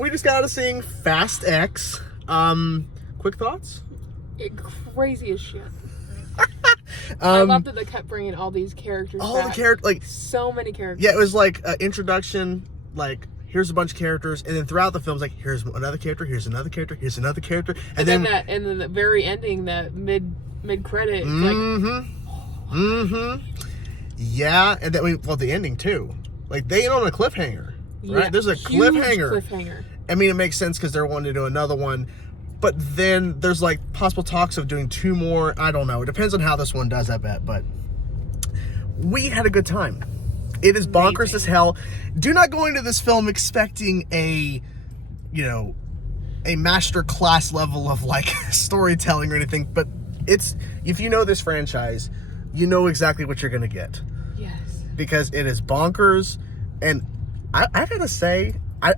we just got out of seeing Fast X. Quick thoughts? Crazy as shit. I love that they kept bringing all these characters all back. the characters, like so many characters. Yeah, it was like an introduction, like here's a bunch of characters, and then throughout the film's like here's another character, here's another character, here's another character, and then the very ending, that mid credit. Yeah, and then the ending too. Like they end on a cliffhanger, right? Yeah, There's a cliffhanger. cliffhanger. I mean, it makes sense because they're wanting to do another one. But then there's like possible talks of doing 2 more. I don't know. It depends on how this one does, I bet. But we had a good time. It is bonkers as hell. Do not go into this film expecting a master class level of like storytelling or anything. But if you know this franchise, you know exactly what you're going to get. Yes. Because it is bonkers. And I gotta say, I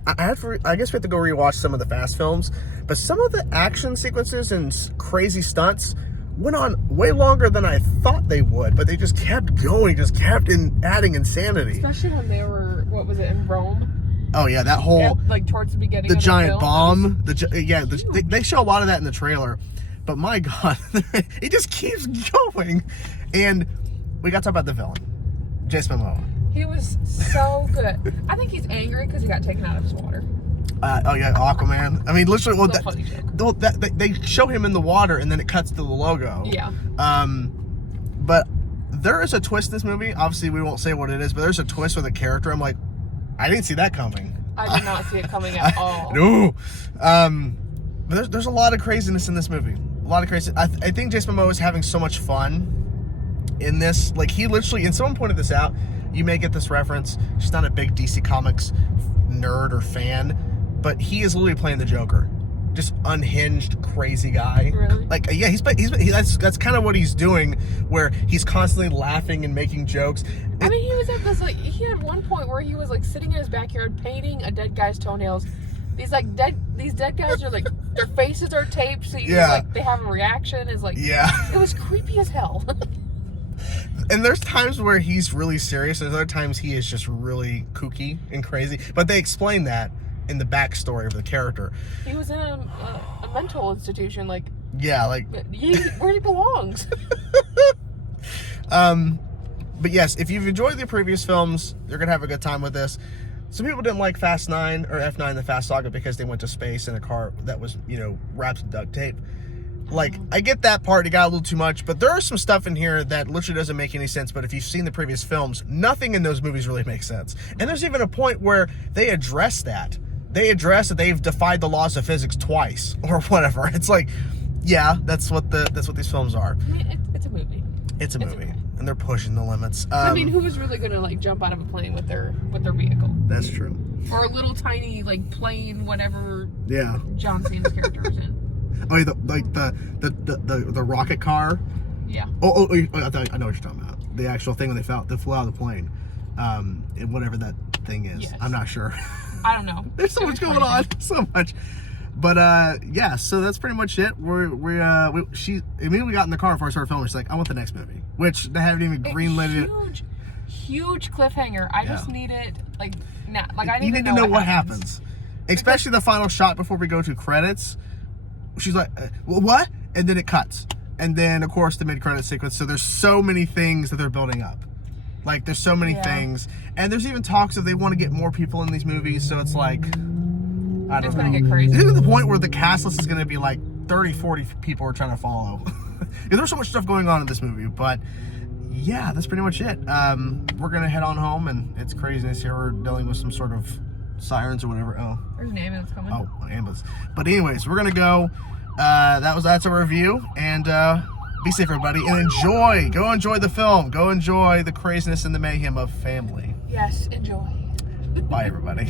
guess we have to go rewatch some of the Fast films, but some of the action sequences and crazy stunts went on way longer than I thought they would, but they just kept going, just kept adding insanity. Especially when they were, what was it, in Rome? Oh yeah, that whole like towards the beginning. The of giant the bomb. They show a lot of that in the trailer, but my God, it just keeps going. And we got to talk about the villain, Jason Momoa. He was so good. I think he's angry because he got taken out of his water. Aquaman. I mean, literally, Funny joke. they show him in the water and then it cuts to the logo. Yeah. But there is a twist in this movie. Obviously, we won't say what it is, but there's a twist with a character. I'm like, I didn't see that coming. I did not see it coming at all. No. But there's a lot of craziness in this movie. A lot of crazy. I think Jason Momoa is having so much fun in this. Like, he literally, and someone pointed this out, you may get this reference. She's not a big DC Comics nerd or fan, but he is literally playing the Joker. Just unhinged, crazy guy. Really? Like, yeah, that's kind of what he's doing, where he's constantly laughing and making jokes. I mean, he was at this, like, he had one point where he was, like, sitting in his backyard painting a dead guy's toenails. These dead guys are, like, their faces are taped, so like, they have a reaction. It's like, it was creepy as hell. And there's times where he's really serious. There's other times he is just really kooky and crazy. But they explain that in the backstory of the character. He was in a mental institution, like... Yeah, like... where he belongs. But yes, if you've enjoyed the previous films, you're going to have a good time with this. Some people didn't like Fast 9 or F9, the Fast Saga, because they went to space in a car that was, wrapped with duct tape. Like, I get that part, it got a little too much, but there is some stuff in here that literally doesn't make any sense, but if you've seen the previous films, nothing in those movies really makes sense. And there's even a point where they address that. They address that they've defied the laws of physics twice, or whatever. It's like, yeah, that's what these films are. I mean, it's a movie. It's a movie. And they're pushing the limits. I mean, who was really going to, like, jump out of a plane with their vehicle? That's true. Or a little tiny, like, plane, whatever John Cena's character was in. Oh, the rocket car. Yeah. I know what you're talking about. The actual thing when they flew out of the plane, and whatever that thing is. Yes. I'm not sure. I don't know. There's so much going on, so much. But yeah, so that's pretty much it. She immediately got in the car before I started filming. She's like, I want the next movie, which they haven't even greenlit it. Huge cliffhanger. I just need it like now. Like I need to know what happens. Especially the final shot before we go to credits. She's like, well, what? And then it cuts. And then, of course, the mid-credit sequence. So there's so many things that they're building up. Like, there's so many things. And there's even talks of they want to get more people in these movies. So it's like, I don't know. It's going to get crazy. It's to the point where the cast list is going to be like 30, 40 people are trying to follow. There's so much stuff going on in this movie. But, yeah, that's pretty much it. We're going to head on home. And it's craziness here. We're dealing with some sort of sirens or whatever. Oh, there's an ambulance coming. Oh, an ambulance. But anyways, we're gonna go. That's our review, and be safe, everybody, and go enjoy the film. Go enjoy the craziness and the mayhem of family. Yes, enjoy. Bye, everybody.